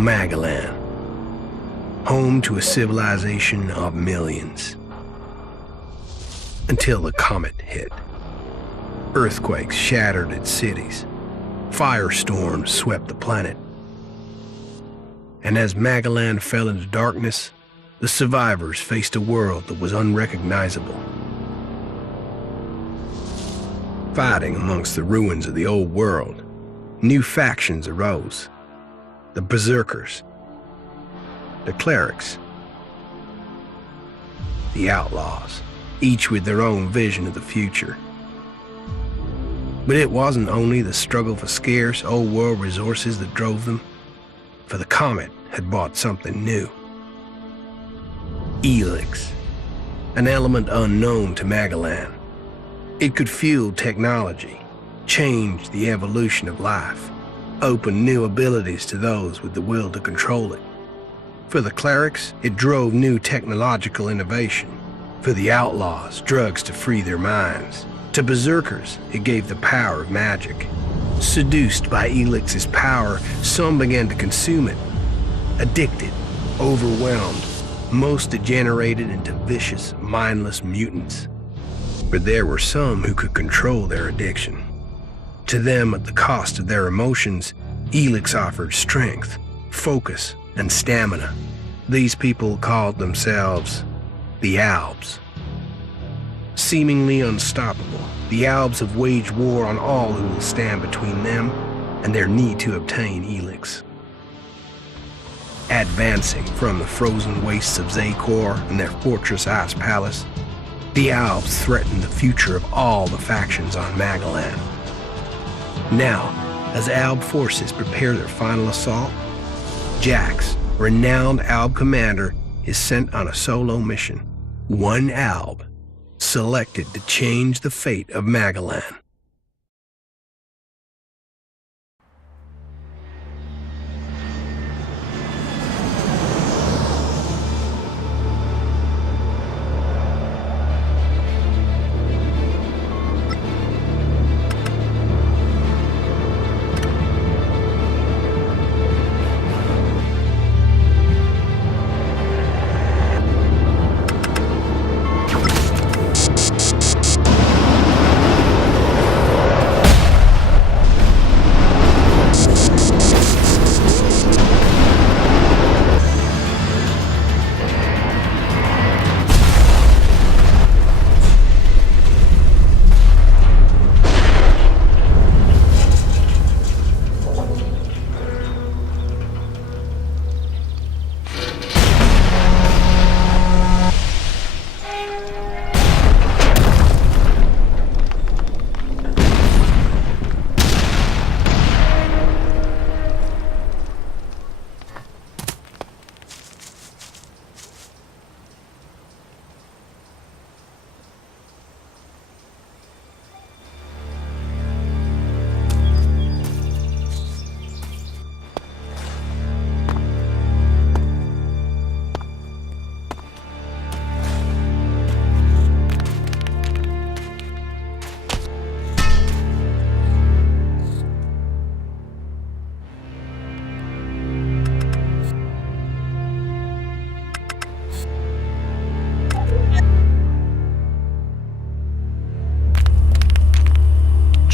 Magellan, home to a civilization of millions. Until the comet hit. Earthquakes shattered its cities. Firestorms swept the planet. And as Magellan fell into darkness, the survivors faced a world that was unrecognizable. Fighting amongst the ruins of the old world, new factions arose. The Berserkers, the Clerics, the Outlaws, each with their own vision of the future. But it wasn't only the struggle for scarce old world resources that drove them, for the comet had brought something new. Elex, an element unknown to Magellan. It could fuel technology, change the evolution of life, open new abilities to those with the will to control it. For the clerics, it drove new technological innovation. For the outlaws, drugs to free their minds. To berserkers, it gave the power of magic. Seduced by Elix's power, some began to consume it. Addicted, overwhelmed, most degenerated into vicious, mindless mutants. But there were some who could control their addiction. To them, at the cost of their emotions, Elex offered strength, focus, and stamina. These people called themselves the Albs. Seemingly unstoppable, the Albs have waged war on all who will stand between them and their need to obtain Elex. Advancing from the frozen wastes of Zakor and their fortress ice palace, the Albs threaten the future of all the factions on Magellan. Now, as Alb forces prepare their final assault, Jax, renowned Alb commander, is sent on a solo mission. One Alb, selected to change the fate of Magellan.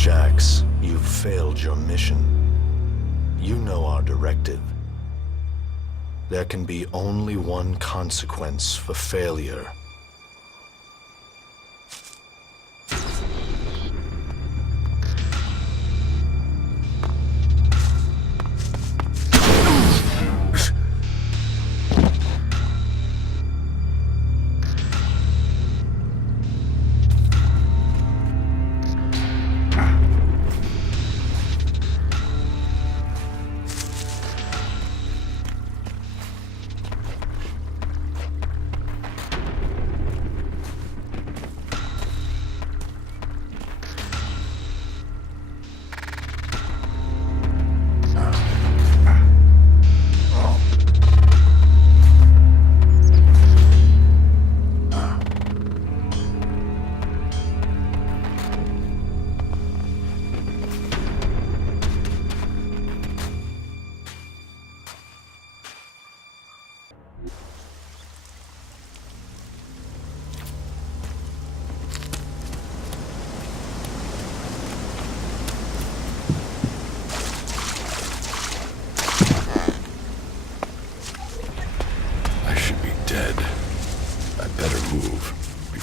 Jax, you've failed your mission. You know our directive. There can be only one consequence for failure.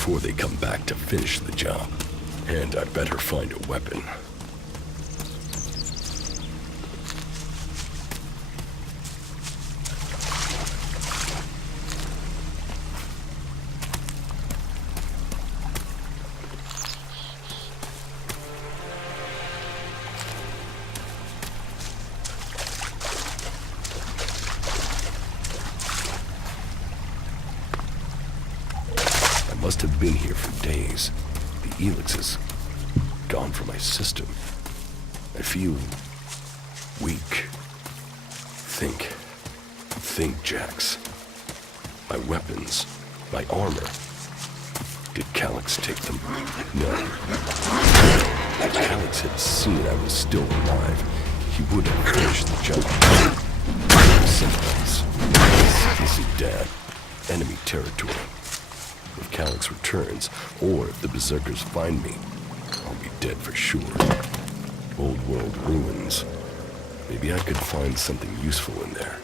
before they come back to finish the job. And I better find a weapon. I must have been here for days. The Elex is gone from my system. I feel weak. Think, Jax. My weapons, my armor. Did Calyx take them? No. If Calyx had seen I was still alive, he would have finished the job. Someplace. This is Dad. Enemy territory. If Calyx returns, or if the Berserkers find me, I'll be dead for sure. Old world ruins. Maybe I could find something useful in there.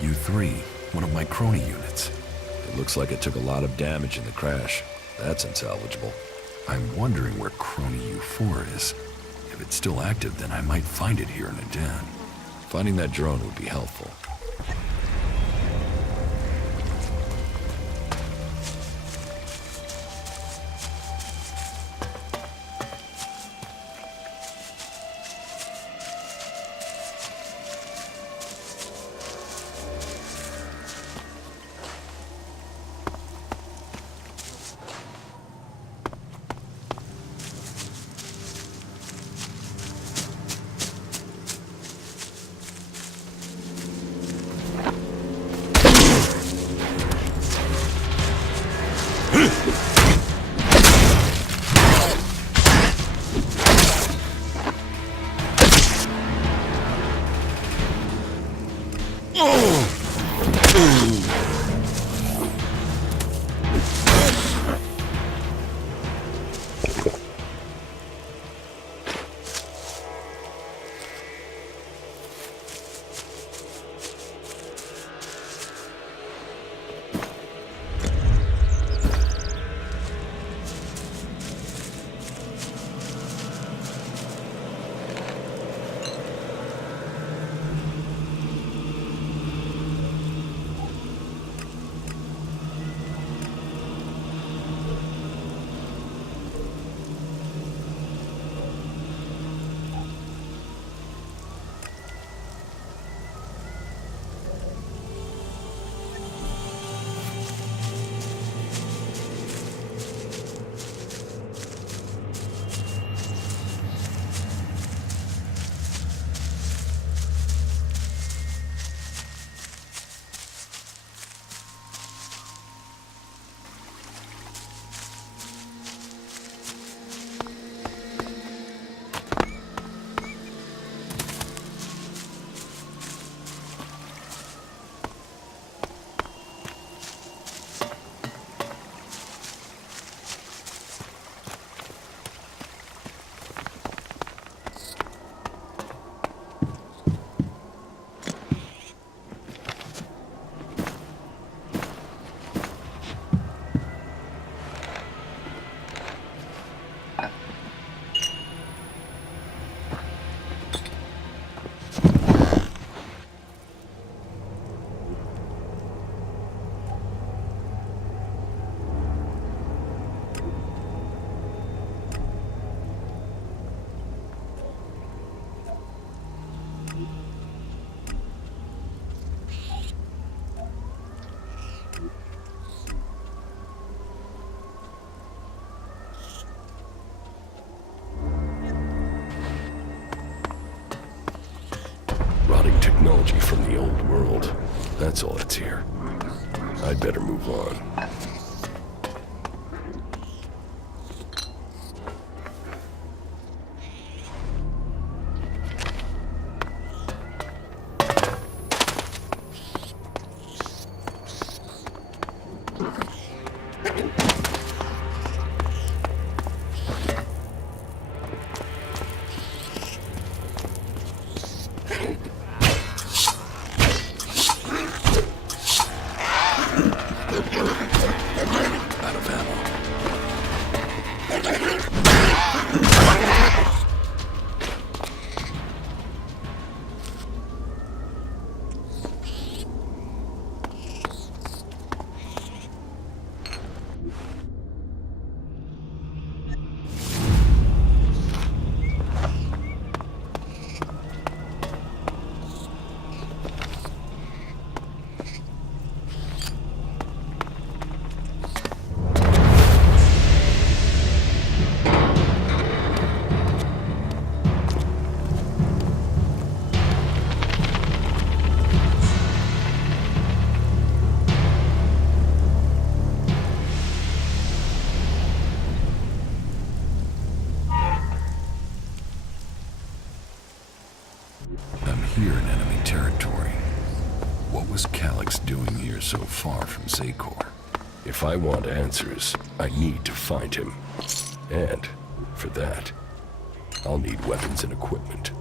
U3, one of my crony units. It looks like it took a lot of damage in the crash. That's unsalvageable. I'm wondering where crony U4 is. If it's still active, then I might find it here in a den. Finding that drone would be helpful. Technology from the old world. That's all that's here. I'd better move on. in enemy territory. What was Calyx doing here so far from Zakor? If I want answers, I need to find him. And, for that, I'll need weapons and equipment.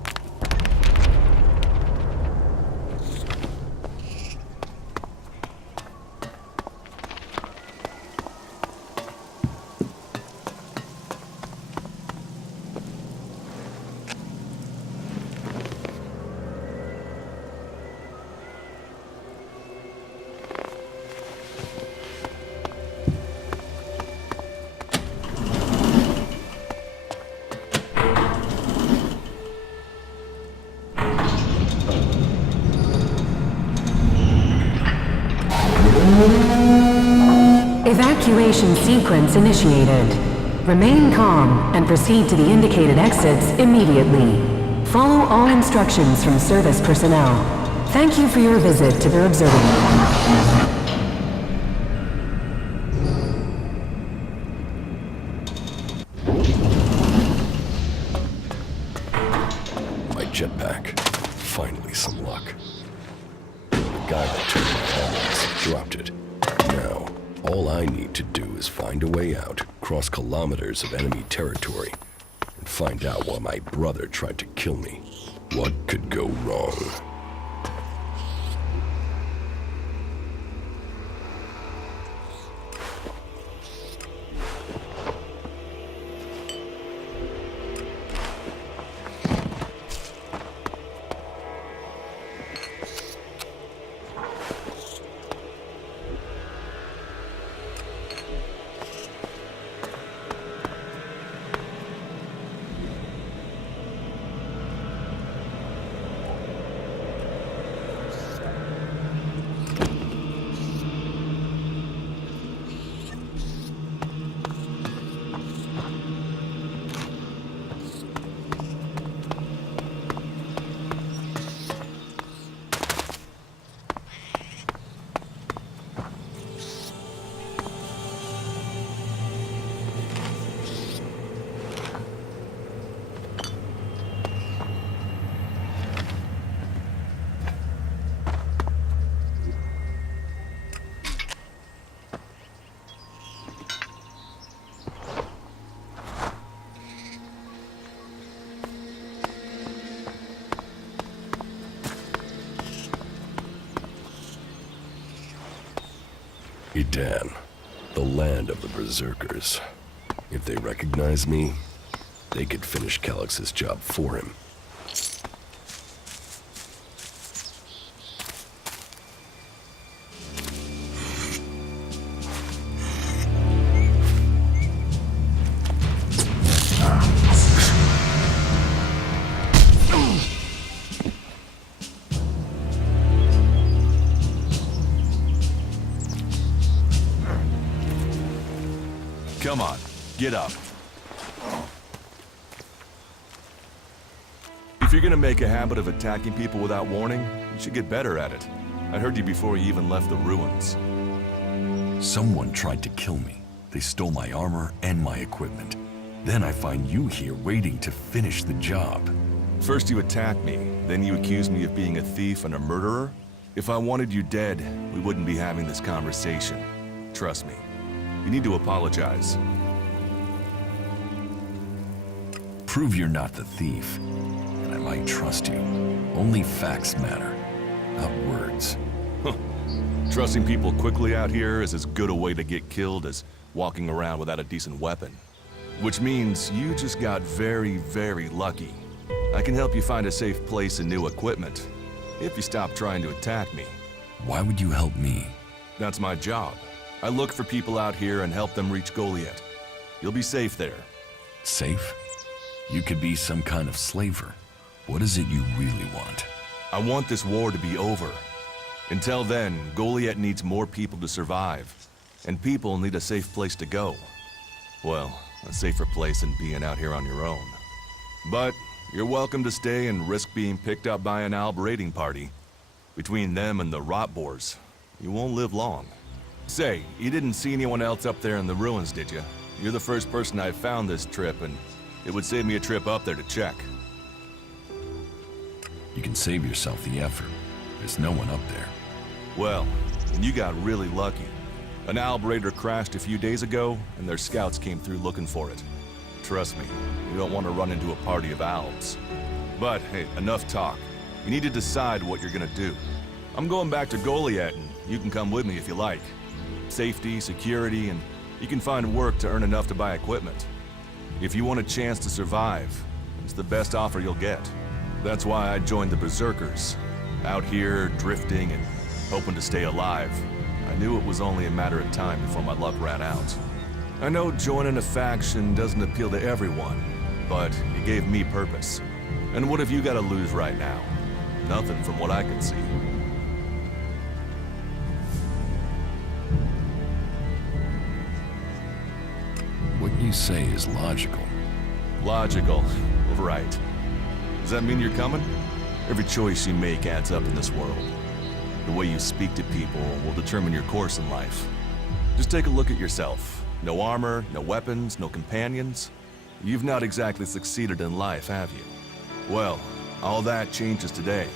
Evacuation sequence initiated. Remain calm and proceed to the indicated exits immediately. Follow all instructions from service personnel. Thank you for your visit to the observatory. My jetpack. Finally some luck. The guy that took my Elex dropped it. Now, all I need to do is find a way out, cross kilometers of enemy territory, and find out why my brother tried to kill me. What could go wrong? Edan, the land of the Berserkers. If they recognize me, they could finish Calyx's job for him. Come on, get up. If you're gonna make a habit of attacking people without warning, you should get better at it. I heard you before you even left the ruins. Someone tried to kill me. They stole my armor and my equipment. Then I find you here waiting to finish the job. First you attack me, then you accuse me of being a thief and a murderer? If I wanted you dead, we wouldn't be having this conversation. Trust me. You need to apologize. Prove you're not the thief, and I might trust you. Only facts matter, not words. Trusting people quickly out here is as good a way to get killed as walking around without a decent weapon. Which means you just got very, very lucky. I can help you find a safe place and new equipment, if you stop trying to attack me. Why would you help me? That's my job. I look for people out here and help them reach Goliath. You'll be safe there. Safe? You could be some kind of slaver. What is it you really want? I want this war to be over. Until then, Goliath needs more people to survive. And people need a safe place to go. Well, a safer place than being out here on your own. But you're welcome to stay and risk being picked up by an Alb raiding party. Between them and the Rotboars, you won't live long. Say, you didn't see anyone else up there in the ruins, did you? You're the first person I've found this trip, and it would save me a trip up there to check. You can save yourself the effort. There's no one up there. Well, then you got really lucky. An Alb Raider crashed a few days ago, and their scouts came through looking for it. Trust me, you don't want to run into a party of Albs. But hey, enough talk. You need to decide what you're gonna do. I'm going back to Goliath, and you can come with me if you like. Safety, security, and you can find work to earn enough to buy equipment. If you want a chance to survive, it's the best offer you'll get. That's why I joined the Berserkers. Out here, drifting and hoping to stay alive. I knew it was only a matter of time before my luck ran out. I know joining a faction doesn't appeal to everyone, but it gave me purpose. And what have you got to lose right now? Nothing from what I can see. What you say is logical. Logical, right. Does that mean you're coming? Every choice you make adds up in this world. The way you speak to people will determine your course in life. Just take a look at yourself. No armor, no weapons, no companions. You've not exactly succeeded in life, have you? Well, all that changes today.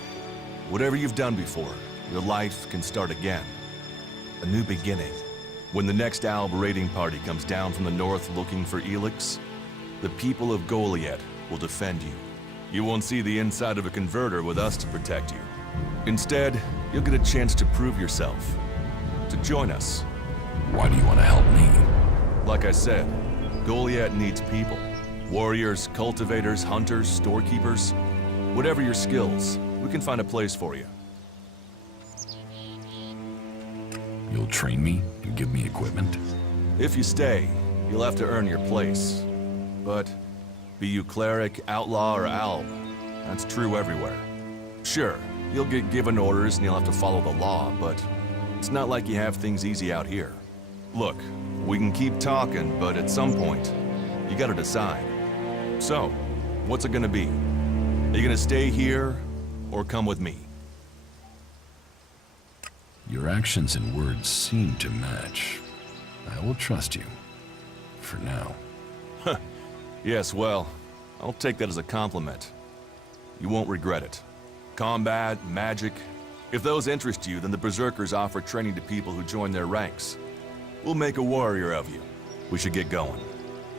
Whatever you've done before, your life can start again. A new beginning. When the next Alb raiding party comes down from the north looking for Elex, the people of Goliath will defend you. You won't see the inside of a converter with us to protect you. Instead, you'll get a chance to prove yourself. To join us. Why do you want to help me? Like I said, Goliath needs people. Warriors, cultivators, hunters, storekeepers. Whatever your skills, we can find a place for you. You'll train me and give me equipment? If you stay, you'll have to earn your place. But be you cleric, outlaw, or alb, that's true everywhere. Sure, you'll get given orders and you'll have to follow the law, but it's not like you have things easy out here. Look, we can keep talking, but at some point, you gotta decide. So, what's it gonna be? Are you gonna stay here, or come with me? Your actions and words seem to match. I will trust you. For now. Yes, well, I'll take that as a compliment. You won't regret it. Combat, magic. If those interest you, then the Berserkers offer training to people who join their ranks. We'll make a warrior of you. We should get going.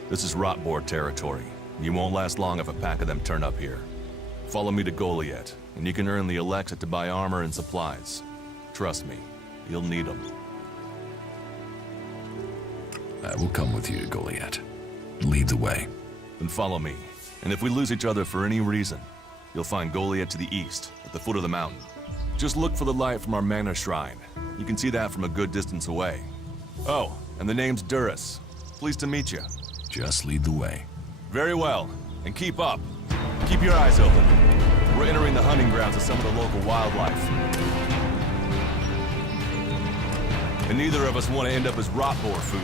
This is Rotboard territory. You won't last long if a pack of them turn up here. Follow me to Goliath, and you can earn the Elex to buy armor and supplies. Trust me, you'll need them. I will come with you to Goliath. Lead the way. Then follow me. And if we lose each other for any reason, you'll find Goliath to the east, at the foot of the mountain. Just look for the light from our mana shrine. You can see that from a good distance away. Oh, and the name's Duras. Pleased to meet you. Just lead the way. Very well, and keep up. Keep your eyes open. We're entering the hunting grounds of some of the local wildlife. And neither of us want to end up as Rotboar food.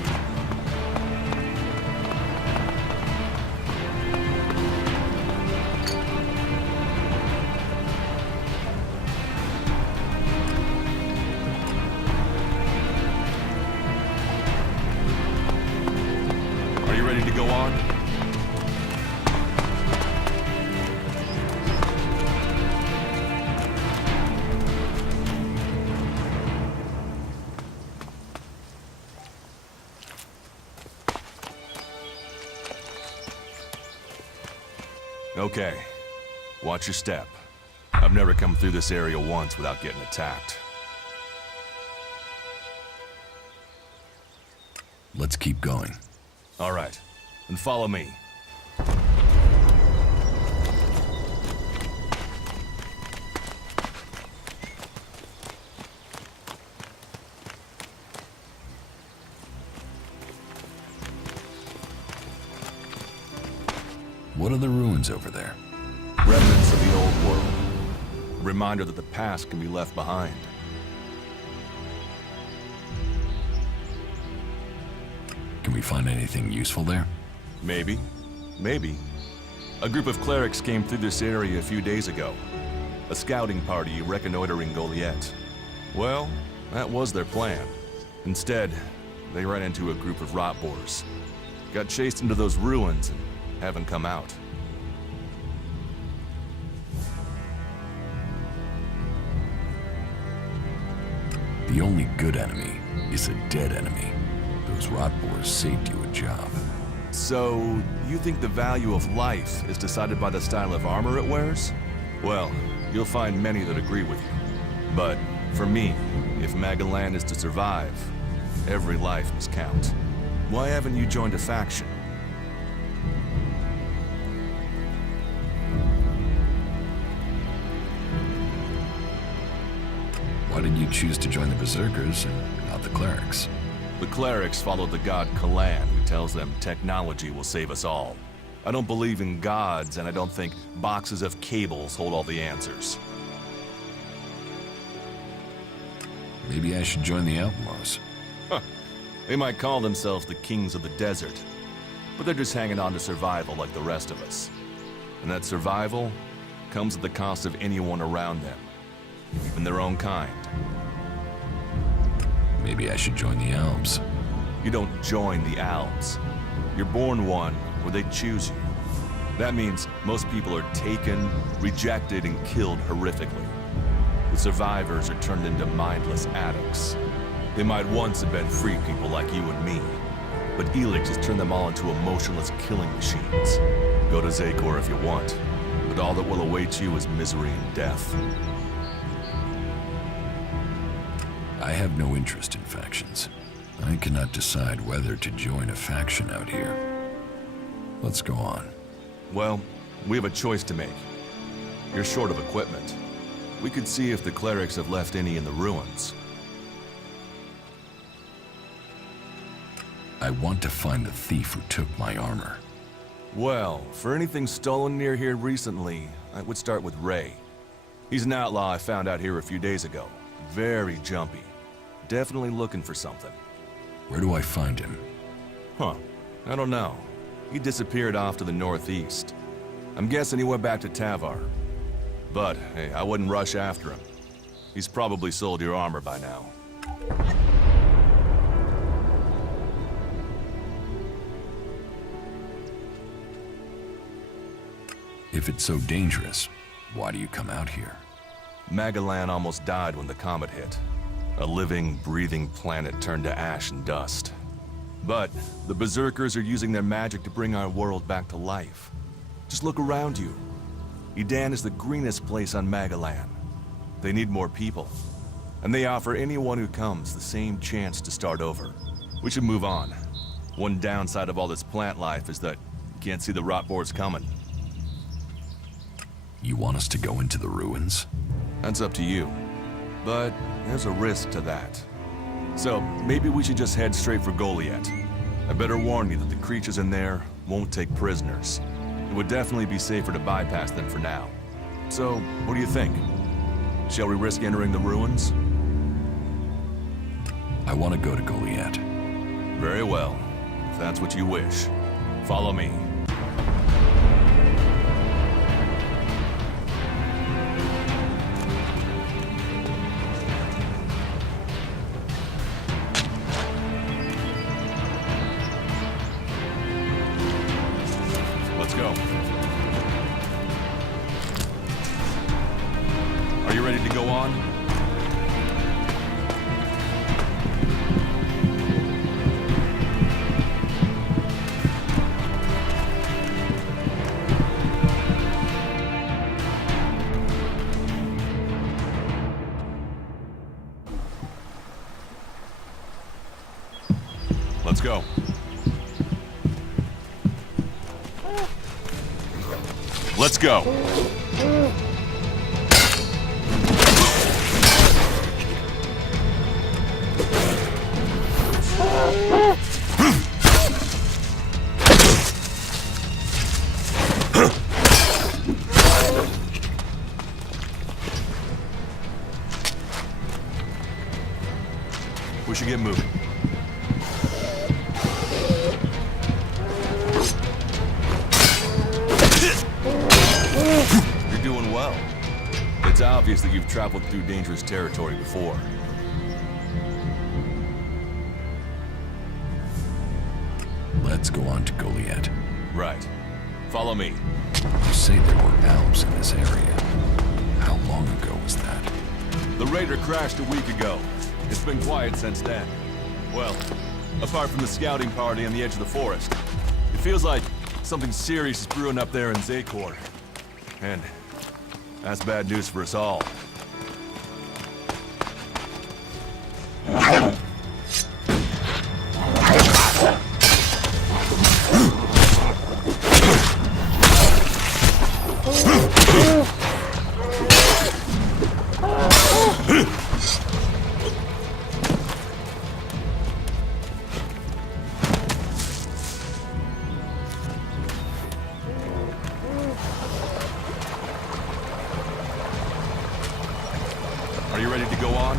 Are you ready to go on? Okay, watch your step. I've never come through this area once without getting attacked. Let's keep going. All right, then follow me. What are the ruins over there? Remnants of the old world. A reminder that the past can be left behind. Can we find anything useful there? Maybe. Maybe. A group of clerics came through this area a few days ago. A scouting party reconnoitering Goliath. Well, that was their plan. Instead, they ran into a group of Rotboars. Got chased into those ruins and haven't come out. The only good enemy is a dead enemy. Those rot boars saved you a job. So, you think the value of life is decided by the style of armor it wears? Well, you'll find many that agree with you. But, for me, if Magalan is to survive, every life must count. Why haven't you joined a faction? Why did you choose to join the Berserkers and not the Clerics? The clerics follow the god Kalan, who tells them technology will save us all. I don't believe in gods, and I don't think boxes of cables hold all the answers. Maybe I should join the Outlaws. Huh. They might call themselves the kings of the desert, but they're just hanging on to survival like the rest of us. And that survival comes at the cost of anyone around them, even their own kind. Maybe I should join the Elves. You don't join the Alps. You're born one, or they choose you. That means most people are taken, rejected, and killed horrifically. The survivors are turned into mindless addicts. They might once have been free people like you and me, but Elex has turned them all into emotionless killing machines. Go to Zakor if you want, but all that will await you is misery and death. I have no interest in factions. I cannot decide whether to join a faction out here. Let's go on. Well, we have a choice to make. You're short of equipment. We could see if the clerics have left any in the ruins. I want to find the thief who took my armor. Well, for anything stolen near here recently, I would start with Ray. He's an outlaw I found out here a few days ago. Very jumpy. Definitely looking for something. Where do I find him? Huh. I don't know. He disappeared off to the northeast. I'm guessing he went back to Tavar. But, hey, I wouldn't rush after him. He's probably sold your armor by now. If it's so dangerous, why do you come out here? Magalan almost died when the comet hit. A living, breathing planet turned to ash and dust. But the Berserkers are using their magic to bring our world back to life. Just look around you. Edan is the greenest place on Magalan. They need more people. And they offer anyone who comes the same chance to start over. We should move on. One downside of all this plant life is that you can't see the rot boars coming. You want us to go into the ruins? That's up to you. But there's a risk to that. So maybe we should just head straight for Goliath. I better warn you that the creatures in there won't take prisoners. It would definitely be safer to bypass them for now. So, what do you think? Shall we risk entering the ruins? I want to go to Goliath. Very well. If that's what you wish. Follow me. Let's go. Are you ready to go on? Let's go. Let's go. We should get moving. You're doing well. It's obvious that you've traveled through dangerous territory before. Let's go on to Goliath. Right. Follow me. You say there were elves in this area. How long ago was that? The raider crashed a week ago. It's been quiet since then. Well, apart from the scouting party on the edge of the forest. It feels like something serious is brewing up there in Zakor. And that's bad news for us all. Are you ready to go on?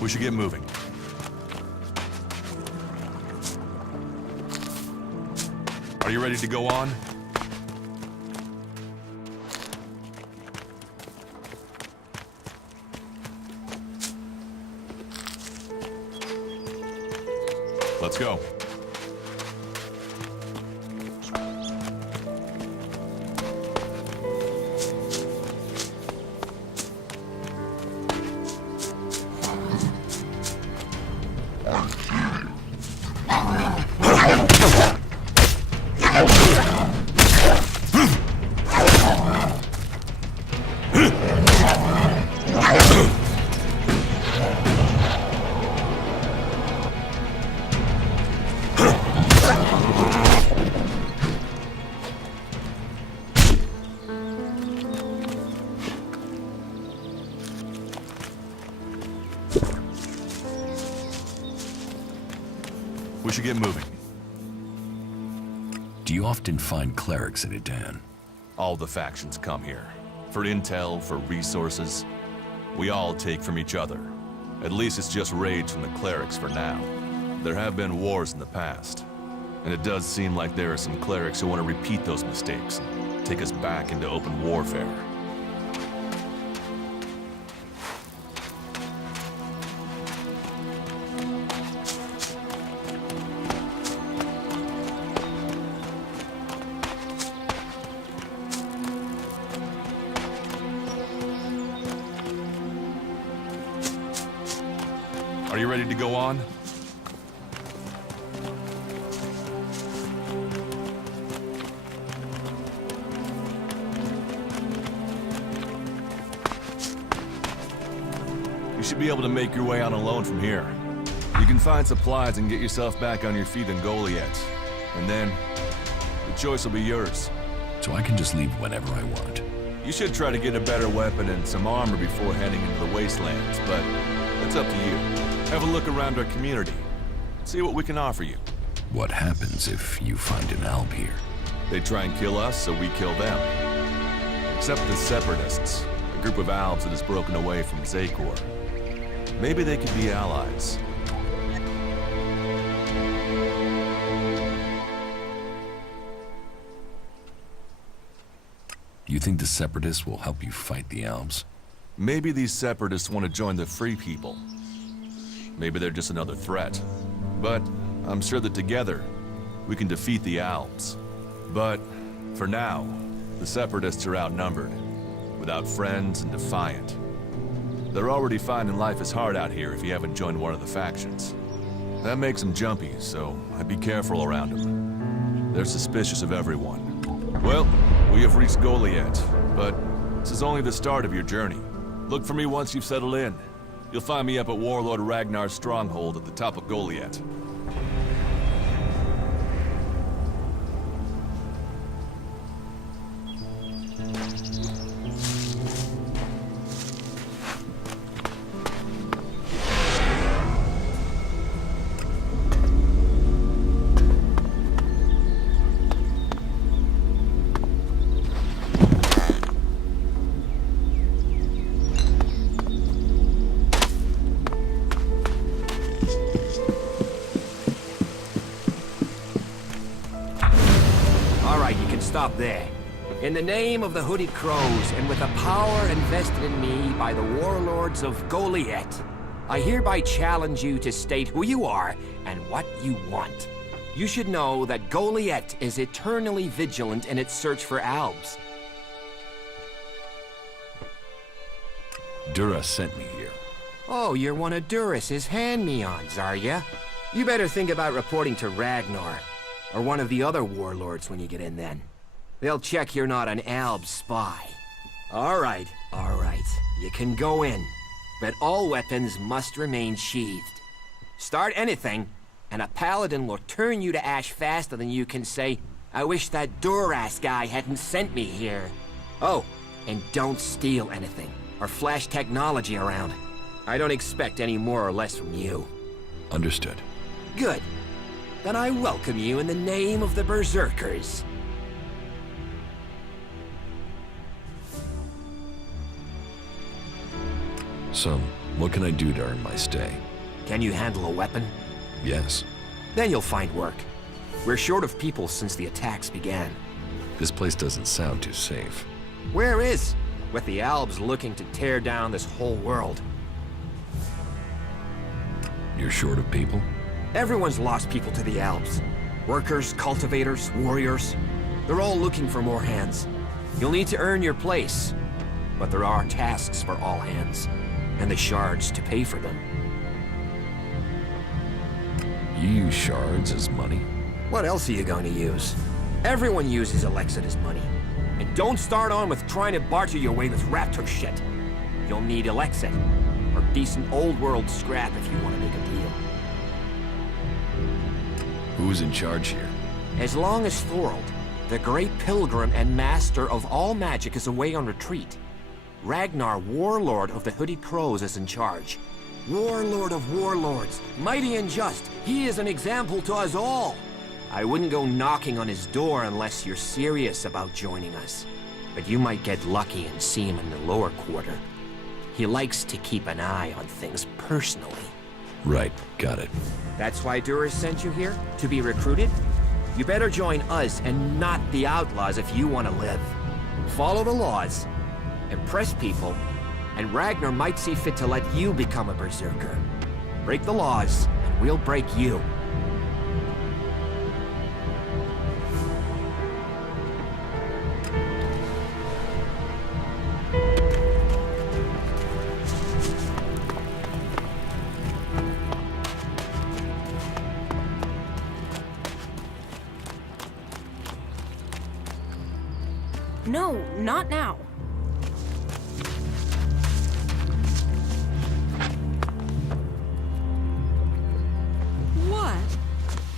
We should get moving. Are you ready to go on? Let's go. We should get moving. Do you often find clerics in Edan? All the factions come here. For intel, for resources. We all take from each other. At least it's just raids from the clerics for now. There have been wars in the past. And it does seem like there are some clerics who want to repeat those mistakes and take us back into open warfare. Are you ready to go on? You should be able to make your way out alone from here. You can find supplies and get yourself back on your feet in Goliath. And then, the choice will be yours. So I can just leave whenever I want. You should try to get a better weapon and some armor before heading into the wastelands, but that's up to you. Have a look around our community. See what we can offer you. What happens if you find an alb here? They try and kill us, so we kill them. Except the Separatists, a group of albs that has broken away from Zakor. Maybe they could be allies. You think the Separatists will help you fight the Albs? Maybe these Separatists want to join the Free People. Maybe they're just another threat. But I'm sure that together, we can defeat the Albs. But for now, the Separatists are outnumbered, without friends and defiant. They're already finding life is hard out here if you haven't joined one of the factions. That makes them jumpy, so I'd be careful around them. They're suspicious of everyone. Well, we have reached Goliath, but this is only the start of your journey. Look for me once you've settled in. You'll find me up at Warlord Ragnar's stronghold at the top of Goliath. stop there. In the name of the Hooded Crows, and with the power invested in me by the warlords of Goliath, I hereby challenge you to state who you are and what you want. You should know that Goliath is eternally vigilant in its search for Albs. Dura sent me here. Oh, you're one of Duras's hand-me-ons, are ya? You better think about reporting to Ragnar, or one of the other warlords when you get in then. They'll check you're not an Alb spy. All right. You can go in, but all weapons must remain sheathed. Start anything, and a paladin will turn you to ash faster than you can say, I wish that Duras guy hadn't sent me here. Oh, and don't steal anything, or flash technology around. I don't expect any more or less from you. Understood. Good. Then I welcome you in the name of the Berserkers. So, what can I do to earn my stay? Can you handle a weapon? Yes. Then you'll find work. We're short of people since the attacks began. This place doesn't sound too safe. Where is? With the Albs looking to tear down this whole world. You're short of people? Everyone's lost people to the Albs. Workers, cultivators, warriors. They're all looking for more hands. You'll need to earn your place. But there are tasks for all hands. And the shards to pay for them. You use shards as money? What else are you going to use? Everyone uses Elex as money. And don't start on with trying to barter your way with raptor shit. You'll need Elex or decent old world scrap if you want to make a deal. Who's in charge here? As long as Thorold, the great pilgrim and master of all magic, is away on retreat, Ragnar, warlord of the Hooded Crows, is in charge. Warlord of warlords, mighty and just, he is an example to us all. I wouldn't go knocking on his door unless you're serious about joining us. But you might get lucky and see him in the lower quarter. He likes to keep an eye on things personally. Right, got it. That's why Duras sent you here? To be recruited? You better join us and not the outlaws if you want to live. Follow the laws, impress people, and Ragnar might see fit to let you become a berserker. Break the laws, and we'll break you. No, not now.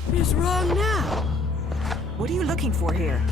What is wrong now? What are you looking for here?